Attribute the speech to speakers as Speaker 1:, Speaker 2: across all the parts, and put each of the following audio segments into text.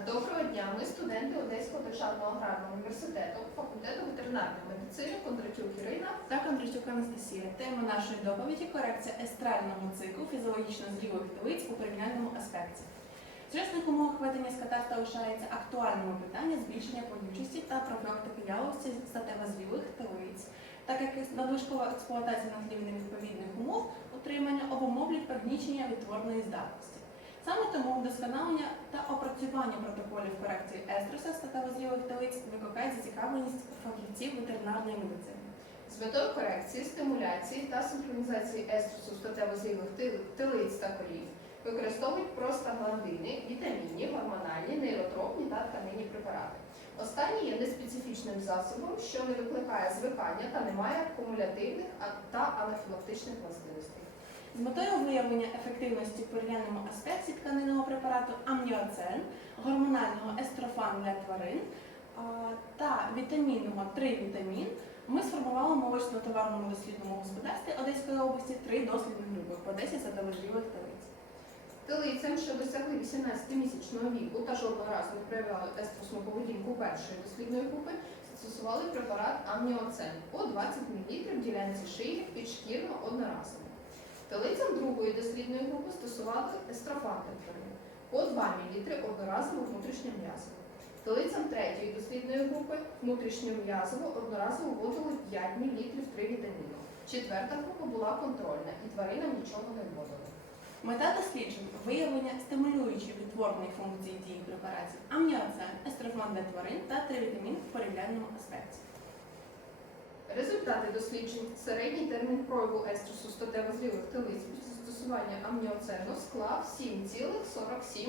Speaker 1: Доброго дня. Ми студенти Одеського державного аграрного університету, факультету ветеринарної медицини Кондратюк Ірина.
Speaker 2: та Кондрачук Анастасія. Тема нашої доповіді корекція естрального циклу фізіологічно зрілих птиць у порівняльному аспекті. В сучасних умовах ведення скота залишається актуальним питання збільшення плодючості та профілактики ялості статево-зрілих птиць, так як надлишкова експлуатація на тлі невідповідних умов утримання обумовлюють пригнічення відтворної здатності. Саме тому вдосконалення та опрацювання протоколів корекції естроса статево-зрілих птиць викликає зацікавленість фахівців ветеринарної медицини.
Speaker 1: З метою корекції, стимуляції та синхронізації еструсу статево-зрілих ти- телиць та корів використовують простагландини, вітамінні, гормональні, нейротропні та тканинні препарати. Останні є неспецифічним засобом, що не викликає звикання та не має кумулятивних та анафілактичних властивостей.
Speaker 2: З метою виявлення ефективності в порівняльному аспекті тканинного препарату амніоцен, гормонального естрофан для тварин та вітамінного 3-вітамін ми сформували молочно-товарному дослідному господарстві Одеської області три дослідні групи по 10 садовозрілих телиць.
Speaker 1: Телицям, що досягли 18-місячного віку та жодного разу не проявляли еструсну поведінку першої дослідної групи, застосували препарат амніоцен по 20 мл ділянці шиї підшкірно одноразово. Телицям другої дослідної групи стосували тварин по 2 мл одноразово внутрішньом'язово. Телицям третьої дослідної групи внутрішньом'язово одноразово вводили 5 мл 3 вітаміну. Четверта група була контрольна і тваринам нічого не вводили.
Speaker 2: Мета досліджень виявлення стимулюючої відтворної функції дії препаратів амніоцен, естрофан тварин та тривітамін в порівняльному аспекті.
Speaker 1: Результати досліджень середній термін прояву еструсу статево-зрілих телиць після застосування амніоцену склав 7,47.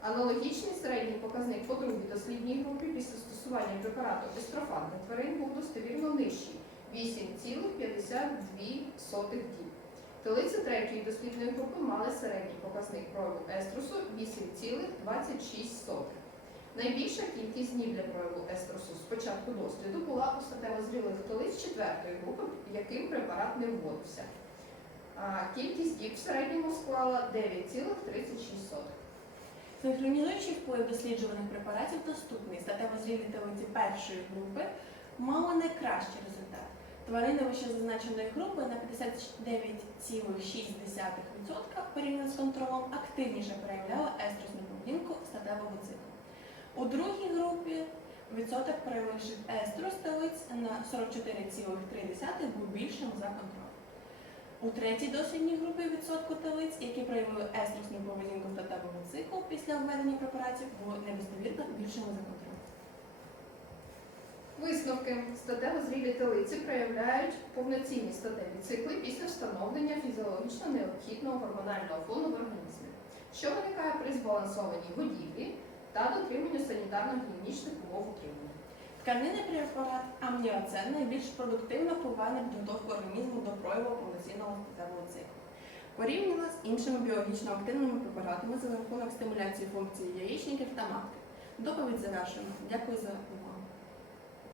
Speaker 1: Аналогічний середній показник по другій дослідній групі після застосування препарату естрофан для тварин був достовірно нижчий 8,52 діб. Телиці третьої дослідної групи мали середній показник прояву еструсу 8,26. Найбільша кількість днів для прояву естросу з початку досліду була птиць четвертої групи, яким препарат не вводився. Кількість діб в середньому склала 9,36.
Speaker 2: Синхронізуючий вплив досліджуваних препаратів доступний. Статево-зрілі телиці першої групи мали найкращий результат. Тварини вище зазначеної групи на 59,6% порівняно з контролем активніше проявляли естросну поведінку статевого циклу. У другій групі відсоток проявивших естрос телиць на 44,3 був більшим за контроль. У третій дослідній групі відсотку телиць, які проявили естросну поведінку статевого циклу після введення препаратів, було недостовірно більшими за контроль.
Speaker 1: Висновки статево-зрілі телиці проявляють повноцінні статеві цикли після встановлення фізіологічно необхідного гормонального фону в організмі, що виникає при збалансованій годівлі та дотриманню санітарно-гігієнічних умов утримання.
Speaker 2: Тканинний препарат амніоцен найбільш продуктивно впливає на підготовку організму до прояву повноцінного статевого циклу. Порівняно з іншими біологічно активними препаратами за рахунок стимуляції функції яєчників та матки. Доповідь завершена. Дякую за увагу.